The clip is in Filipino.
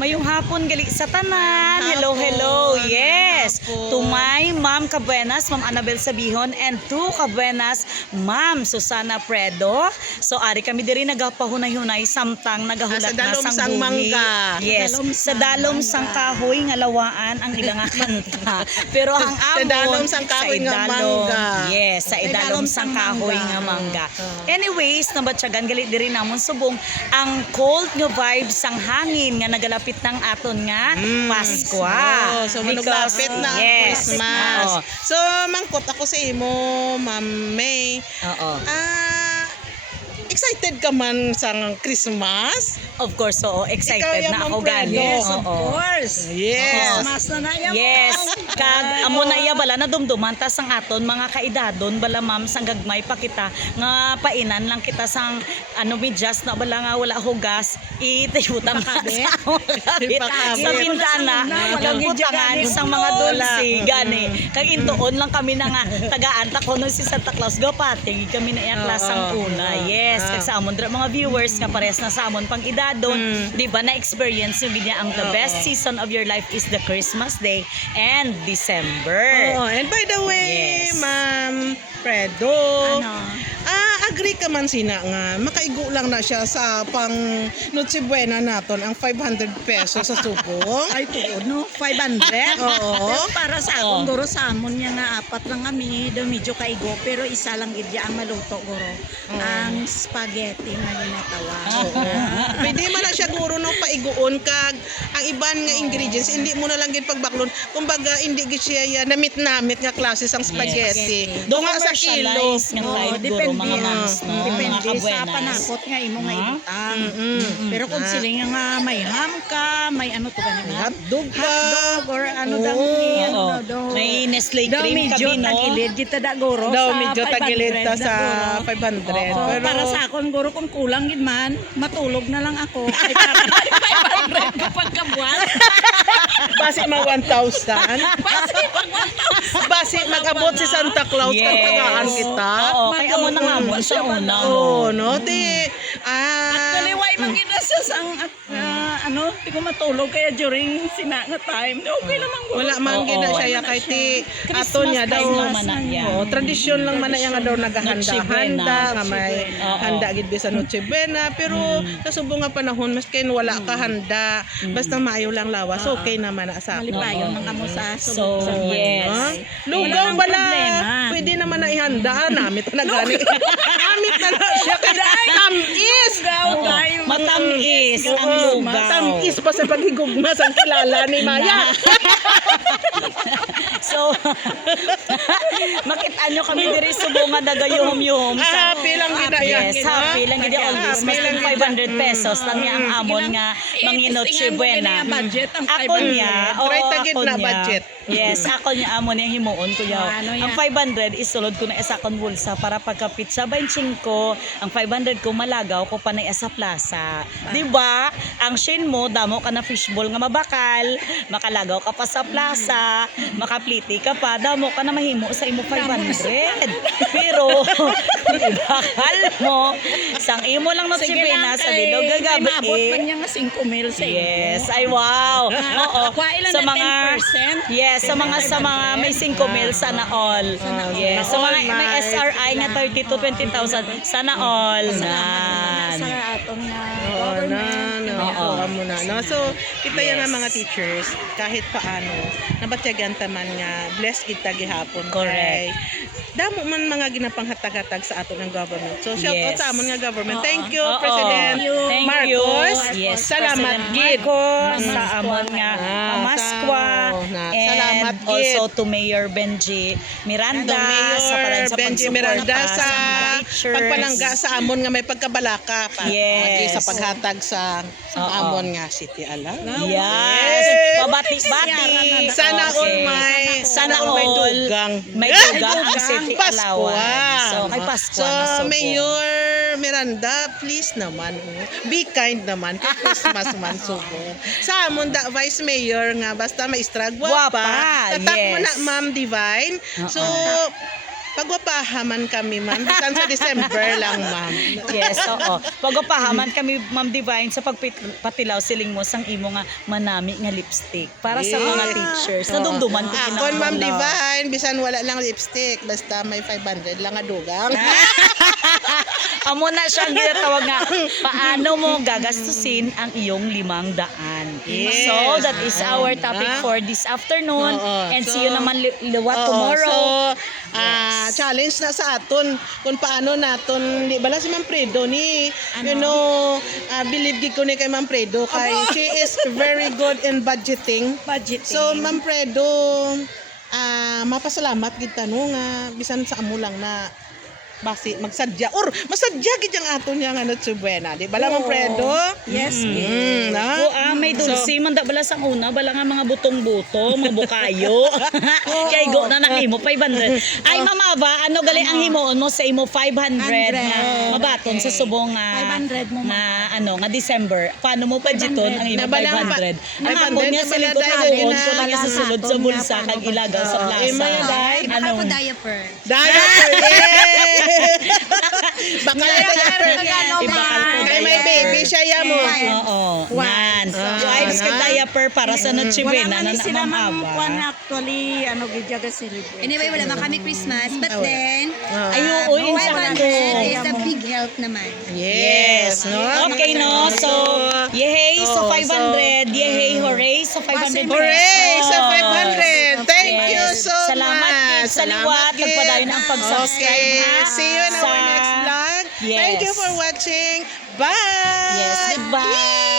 Mayong hapon gali sa tanan. Hello, hello. Yes. To my Ma'am Kabuenas, Ma'am Annabel Sabihon, and to Kabuenas, Ma'am Susana Predo. So ari kami diri nagapahunay-hunay samtang nagahulat Sa na dalom sang sang buhi. mangga. Yes. Sa dalom sang kahoy nga lawaan ang ilang nga kanta. Pero ang amon dalom sang kahoy nga mangga. Yes, sa idalom sang kahoy nga mangga. Anyways, nabatyagan gali diri namon subong ang cold nga vibes sang hangin nga nagalapit ng aton nga Pasko. So manuglapit na ang Christmas. Oo. So mangkot ako sa imo, Ma'am May. Oo. Excited ka man sa Christmas? Of course, oo. Excited Ikaw, na Ma'am ako gani. Predo. Yes, of Oo. course. Yes. Mas na na yan. Yes, kag amo na iya bala na dumduman ta sang aton mga kaedadon bala ma'am sang gagmay pa kita nga painan lang kita sang ano medyas na bala nga wala hugas itayutan sa kabit sa bintana walang putangan sang mga dulce gani kag intuon lang kami na nga tagaan ta kuno si Santa Claus gapati kami na iya klasang una. Yes, kag sa amon mga viewers nga pares na sa amon pang edadon di ba na experience yung ganyan ang the best season of your life is the Christmas day and December. Oh, and by the way, Yes. Ma'am Predo, agree ka man sina nga makaigo lang na siya sa pang Noche Buena naton ang 500 pesos sa subong. Ay, tuod, no? 500? Oo. Para sa akong guro sa amon niya nga apat lang kami, daw medyo kaigo, pero isa lang idya ang maluto, guro. Ang spaghetti na ginatawa. Pwede man na siya guro no paiguon kag ang iban nga ingredients hindi mo na lang gid pagbaklon. Kumbaga hindi gid siya namit nga klase sang spaghetti. Do Dunga sa kilo. ng live guro mga moms no, mga Depende sa kabuenas. panakot nga imo nga ibutang. Pero kung sila nga may ham ka, may ano to kanina? Hotdog ka. Hotdog or ano daw Oo. ni ano daw. May Nestle Daw cream medyo kami no. tagilid kita da guro Daw sa medyo 500 tagilid ta da, sa guro. 500. Oo. Pero Para sa akon guro kung kulang gid man, matulog na lang ako. Ay para 500 kapag kabuan. basi mga 1,000. Basi mag-abot si Santa Claus kag tagaan kita. Oo, kaya mo na nga mo sa una. Oh, no, di Kaliway magina sa sang ano, di ko matulog kaya during sina nga time. Okay naman guro. wala man gid na siya kay ti ato niya daw. time lang man na yan. Oh, tradisyon lang man na yan nga daw Noche naghahanda-handa Buena. nga may Oo. handa gid sa Noche Buena pero sa subong nga panahon maski wala ka handa basta maayo lang lawas okay naman na sa ako. Malipayon ng amo sa So, sulod sa yes. Ah, Wala lugaw nang bala. problema. Pwede naman na ihanda. Namit na gani. Namit na siya. Tamis. Matamis ang lugaw. Tamis pa sa paghigugmas ang kilala ni Maya. So, makita nyo kami diri subong nga dagayuhom-yuhom sa Happy lang gid na yan. Yes, happy lang gid always. Mas 500 pesos lang niya ang amon nga manginotche buena. Budget ang Ako niya, Try tagid ako na niya. budget. Yes, ako niya amon niya himuon ko yaw. Ano Ang 500 isulod ko na isa kon bulsa para pagkapit sa 25 ko, ang 500 ko malagaw ko pa na sa plaza. Di ba? Ang shin mo damo ka na fishbowl nga mabakal, makalagaw ka pa sa plaza, makapliti ka pa, damo ka na mahimo sa imo 500. Pero kung ibakal mo, sang imo lang Noche Buena sa bilog gagabi. Maabot man niya nga 5 mil sa imo. Yes, ay wow. Oo. Kuha ilan Sa na mga 10%? Yes, sa mga may 5 mil sana all. Yes, sa mga may SRI nga 30 to 20,000 sana all. Nan. Sa atong Oo, government. Oo, muna. No? So, kita yung nga mga teachers, kahit paano, nabatyagan taman nga, blessed kita gihapon. Correct. Kay, damo man mga ginapanghatag-hatag sa ato ng government. So, shout out Yes. sa amon nga government. Thank you, Oo. President Thank Marcos. you. Yes, Salamat, President gid. Marcos, sa amon nga Pamaskwa. Salamat, And gid. also to Mayor Benji Miranda sa paran sa Benji pagsuporta Miranda sa mga teachers. pagpalangga sa amon nga may pagkabalaka pa. Yes. Sa paghatag sa Oo. amon nga City Alam. Yes. Yes. Pabati-bati. Sana all Okay. may Sana may all dugang. may dugang ang city Pasko. allowance. So, kay Pasko So, na subo. Mayor Miranda, please naman, be kind naman kay Christmas man subo. Sa amon da Vice Mayor nga basta may Guwapa, guwapa. Tatak mo yes. na Ma'am Divine. So, pagwapahaman kami, ma'am. Bisan sa December lang, ma'am. Yes, oo. Pagapahaman kami, Ma'am Divine, sa pagpatilaw siling mo sang imo nga manami nga lipstick para sa mga teachers. Nadumduman ko Ako, Ma'am Divine, bisan wala lang lipstick, basta may 500 lang nga dugang. Amo na siya ang ginatawag nga, paano mo gagastusin ang iyong 500. Yes. So, that is our topic for this afternoon. Oo. And So, see you naman liwat Oo, tomorrow. So, challenge na sa aton kung paano naton, di bala si Ma'am Fredo ni, you know, believe gid ko ni kay Ma'am Fredo kay she is very good in budgeting. Budgeting. So, Ma'am Fredo, mapasalamat gid tanong nga bisan sa amo lang na basi magsadya or masadya gid ang aton nga Noche Buena, di bala Ma'am Fredo? Yes. Na? May dulce, manda bala sang una, bala nga mga butong-buto, mga bukayo. Kay go na nakimo 500. Ay mama ba, ano gali ang himuon mo sa imo 500 nga mabaton sa subong nga 500 mo, nga ano nga December. Paano mo budgeton ang imo Nabalang 500? Ang 500 hapon nga na sa likod malada, hapon gina- ko lang sa sulod sa bulsa kag ilagaw sa plaza. Maya day. Ano? Ako diaper. Diaper, yeah! Baka diaper. Ibakal ko Kay may baby siya ya mo. Oo. Nan. Wives ka diaper para sa Noche Wala Buena man na ni sila namang mang kwan actually ano gidya ga celebrate. Anyway, wala man kami Christmas. But then, Ay, oo, yun sa 500 is a big help naman. Yes, no? Okay, no? So, yehey sa 500. Yehey, hooray sa 500. Hooray sa 500. Thank Yes. you so Salamat, much. kids, sa liwat. Kid. Nagpadayon ang pag-subscribe. Okay. ha? See you in our Sa- next vlog. Yes. Thank you for watching. Bye! Yes, goodbye.